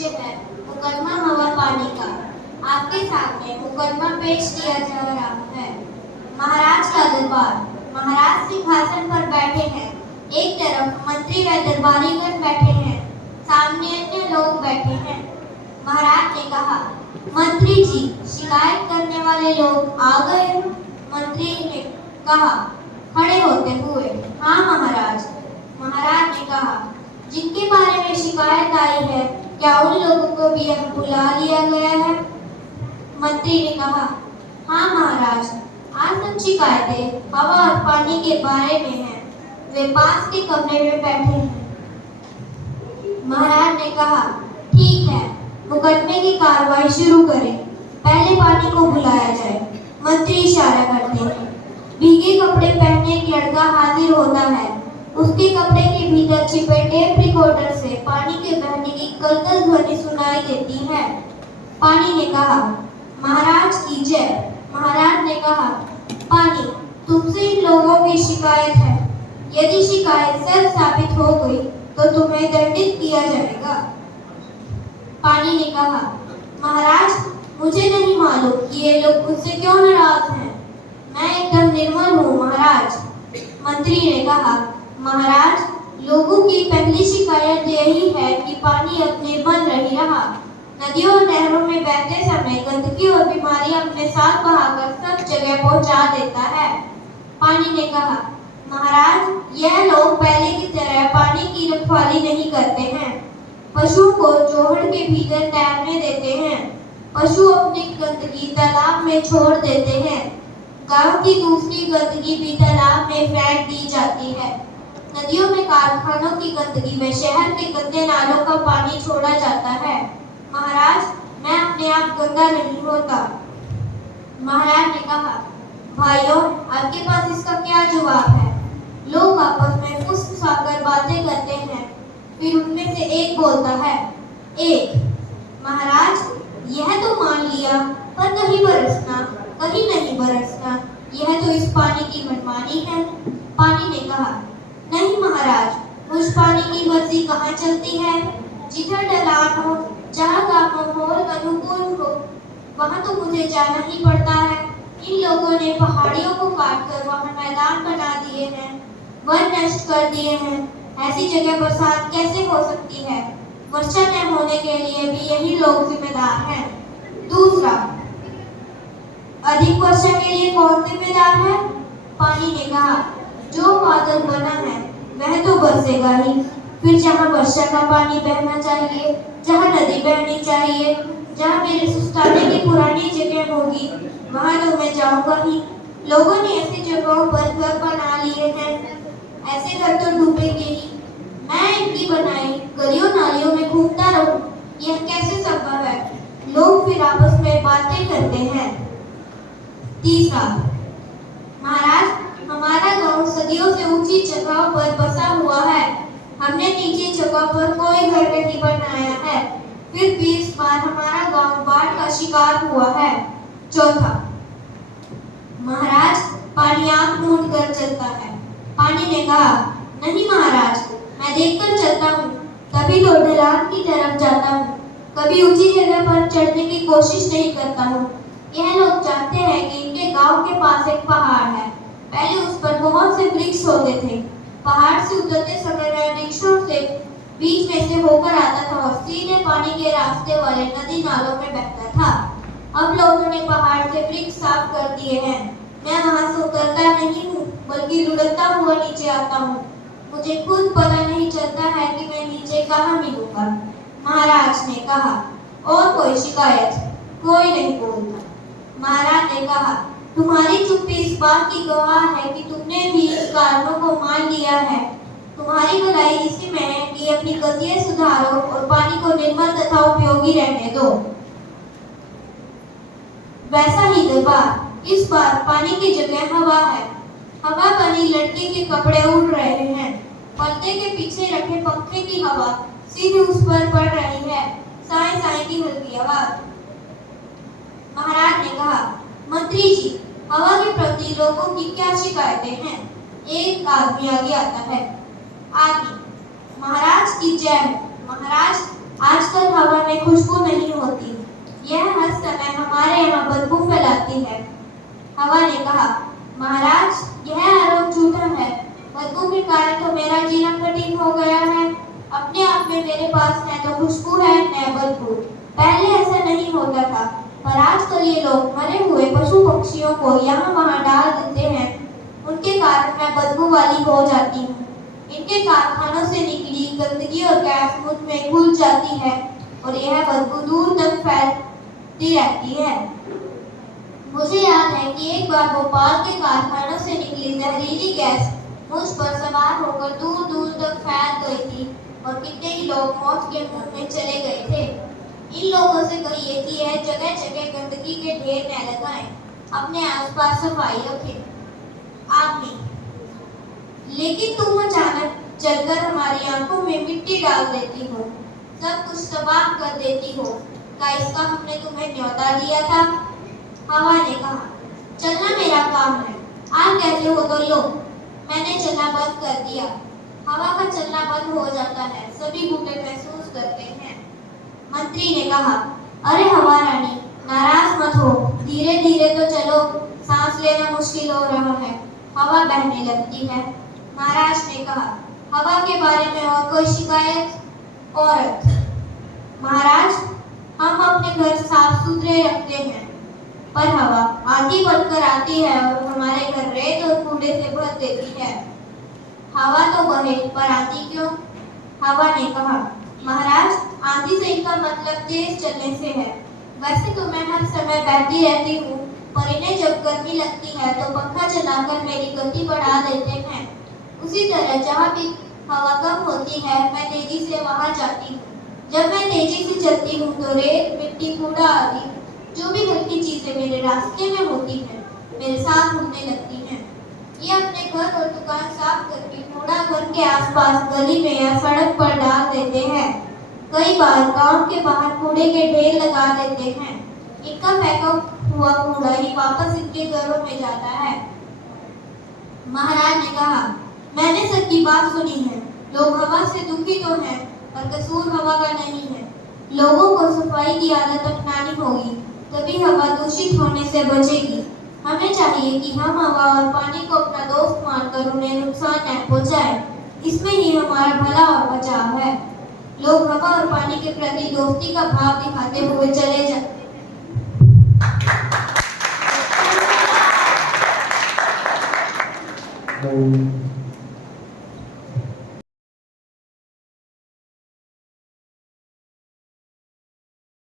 विषय है मुकदमा हवा पानी का। आपके सामने मुकदमा पेश किया जा रहा है। महाराज का दरबार। महाराज सिंहासन पर बैठे हैं। एक तरफ मंत्री व दरबारीगण बैठे हैं, सामने अन्य लोग बैठे हैं। महाराज ने कहा, मंत्री जी, शिकायत करने वाले लोग आ गए। मंत्री ने कहा खड़े होते हुए, हाँ महाराज। महाराज ने कहा, जिनके बारे में शिकायत आई है, क्या उन लोगों को भी यहाँ बुला लिया गया है? मंत्री ने कहा, हाँ महाराज, आज सब शिकायतें हवा और पानी के बारे में हैं। वे पास के कमरे में बैठे हैं। महाराज ने कहा, ठीक है, मुकदमे की कार्रवाई शुरू करें। पहले पानी को बुलाया जाए। मंत्री इशारा करते हैं। भीगे कपड़े पहने एक लड़का हाजिर होता है। उसके कपड़े के भीतर छिपे टेप रिकॉर्डर से पानी के बहने की कलकल ध्वनि सुनाई देती है। पानी ने कहा, महाराज की जय। महाराज ने कहा, पानी, तुमसे इन लोगों की शिकायत है। यदि शिकायत सच साबित हो गई तो तुम्हें दंडित किया जाएगा। पानी ने कहा, महाराज, मुझे नहीं मालूम कि ये लोग मुझसे क्यों नाराज हैं। मैं एकदम निर्मल हूँ महाराज। मंत्री ने कहा, महाराज, लोगों की पहली शिकायत यही है कि पानी अब निर्मल नहीं रहा। नदियों और नहरों में बहते समय गंदगी और बीमारियां अपने साथ बहाकर सब जगह पहुंचा देता है। पानी ने कहा, महाराज, यह लोग पहले की तरह पानी की रखवाली नहीं करते हैं। पशुओं को जोहड़ के भीतर तैरने देते हैं। पशु अपनी गंदगी तालाब में छोड़ देते हैं। गांव की दूसरी गंदगी भी तालाब में फेंक दी जाती है। नदियों में कारखानों की गंदगी में शहर के गंदे नालों का पानी छोड़ा जाता है। महाराज, मैं अपने आप गंदा नहीं होता। महाराज ने कहा, भाइयों, आपके पास इसका क्या जवाब है? लोग आपस में फुसफुसाकर बातें करते हैं। फिर उनमें से एक बोलता है, एक, महाराज, यह तो मान लिया, पर कहीं बरसना, कहीं नहीं बरसना, यह तो इस पानी की मनमानी है। पानी ने कहा, नहीं महाराज, मुझ पानी की मर्जी कहाँ चलती है। जिधर ढलान हो, जहाँ का माहौल अनुकूल हो, वहाँ तो मुझे जाना ही पड़ता है। इन लोगों ने पहाड़ियों को काटकर वहाँ मैदान बना दिए हैं, वन नष्ट कर दिए हैं। ऐसी जगह बरसात कैसे हो सकती है? वर्षा न होने के लिए भी यही लोग जिम्मेदार हैं। दूसरा, अधिक वर्षा के लिए कौन जिम्मेदार है? पानी ने कहा, जो बादल बना है वह तो बरसेगा ही। फिर जहाँ वर्षा का पानी बहना चाहिए, जहाँ नदी बहनी चाहिए, जहाँ मेरे सुस्ताने की पुरानी जगह होगी, वहाँ तो मैं जाऊंगा ही। लोगों ने ऐसी जगहों पर घर बना लिए हैं। ऐसे घर तो डूबेंगे ही। मैं इनकी बनाई गलियों नालियों में घूमता रहूं, यह कैसे संभव है? लोग फिर आपस में बातें करते हैं। तीसरा, महाराज, हमारा गांव सदियों से ऊंची जगहों पर बसा हुआ है। हमने नीचे जगह पर कोई घर नहीं बनाया है। फिर भी इस बार हमारा गांव बाढ़ का शिकार हुआ है। चौथा, महाराज, पानी आंख मूंद कर चलता है। पानी ने कहा, नहीं महाराज, मैं देखकर चलता हूँ। कभी तो ढलान की तरफ जाता हूँ, कभी ऊंची जगह पर चढ़ने की कोशिश नहीं करता हूँ। यह लोग जानते हैं कि इनके गांव के पास एक पहाड़ है। पहले उस पर बहुत से वृक्ष होते थे। पहाड़ से उतरते समय वह वृक्षों से बीच में से होकर आता था और सीधे पानी के रास्ते वाले नदी नालों में बहता था। अब लोगों ने पहाड़ से वृक्ष साफ कर दिए हैं। मैं वहां से उतरता नहीं हूँ, बल्कि लुढ़कता हुआ नीचे आता हूँ। मुझे खुद पता नहीं चलता है कि मैं नीचे कहाँ मिलूंगा। महाराज ने कहा, और कोई शिकायत? कोई नहीं बोलता। महाराज ने कहा, तुम्हारी चुप्पी इस बात की गवाह है कि तुमने भी इन कारणों को मान लिया है। तुम्हारी भलाई इसी में है कि अपनी गतियां सुधारो और पानी को निर्मल तथा उपयोगी रहने दो। वैसा ही दरबार, इस बार पानी की जगह हवा है। हवा बनी लड़के के कपड़े उड़ रहे हैं। पर्दे के पीछे रखे पंखे की हवा सीधे उस पर पड़ रही है। साए साए की हल्की आवाज। महाराज ने कहा, मंत्री जी, हवा के प्रति लोगों की क्या शिकायतें हैं? एक आदमी आगे आता है। आदमी, महाराज की जय। महाराज, आजकल हवा में खुशबू नहीं होती। यह हर समय हमारे यहाँ बदबू फैलाती है। हवा ने कहा, महाराज, यह आरोप झूठा है। बदबू के कारण तो मेरा जीना कठिन हो गया है। अपने आप में मेरे पास न तो खुशबू है न बदबू। पहले ऐसा नहीं होता था, पर आजकल ये लोग मरे हुए पशु पक्षियों को यहाँ वहाँ डाल देते हैं। उनके कारण मैं बदबू वाली हो जाती हूँ। इनके कारखानों से निकली गंदगी और गैस मुझ में घुल जाती है और यह बदबू दूर तक फैलती रहती है। मुझे याद है कि एक बार भोपाल के कारखानों से निकली जहरीली गैस मुझ पर सवार होकर दूर दूर तक फैल गई थी और कितने ही लोग मौत के मुंह में चले गए थे। इन लोगों से कहिए कि यह जगह जगह गंदगी के ढेर न लगाएं, अपने आसपास सफाई रखें। आपने, लेकिन तुम अचानक चलकर हमारी आंखों में मिट्टी डाल देती हो, सब कुछ तबाह कर देती हो। क्या इसका हमने तुम्हें न्योता दिया था? हवा ने कहा, चलना मेरा काम है। आप कहते हो तो लो। मैंने चलना बंद कर दिया। हवा का चलना बंद हो जाता है, सभी बूटे महसूस करते हैं। मंत्री ने कहा, अरे हवा रानी, नाराज मत हो, धीरे धीरे तो चलो, सांस लेना मुश्किल हो रहा है। हवा बहने लगती है। महाराज ने कहा, हवा के बारे में और कोई शिकायत? औरत, महाराज, हम अपने घर साफ सुथरे रखते हैं, पर हवा आंधी बनकर आती है और हमारे घर रेत और कूड़े से भर देती है। हवा तो बहे, पर आंधी क्यों? हवा ने कहा, महाराज, आंधी से इनका मतलब तेज चलने से है। वैसे तो मैं हर समय बहती रहती हूँ, पर इन्हें जब गर्मी लगती है तो पंखा चलाकर मेरी गति बढ़ा देते हैं। उसी तरह जहाँ भी हवा कम होती है, मैं तेजी से वहां जाती हूँ। जब मैं तेजी से चलती हूँ तो रेत, मिट्टी, कूड़ा आदि जो भी हल्की चीजें मेरे रास्ते में होती हैं, मेरे साथ उड़ने लगती हैं। ये अपने घर और दुकान साफ करके कूड़ा घर के आसपास गली में या सड़क पर डाल देते हैं। कई बार गांव के बाहर कूड़े के ढेर लगा देते हैं। इनका फेंका हुआ कूड़ा ही वापस इनके घरों में जाता है। महाराज ने कहा, मैंने सबकी बात सुनी है। लोग हवा से दुखी तो हैं, पर कसूर हवा का नहीं है। लोगों को सफाई की आदत अपनानी होगी, तभी हवा दूषित होने से बचेगी। हमें चाहिए कि हम हवा और पानी को अपना दोस्त मानकर उन्हें नुकसान न पहुंचाएं। इसमें ही हमारा भला और बचाव है। लोग हवा और पानी के प्रति दोस्ती का भाव दिखाते हुए चले जाते हैं।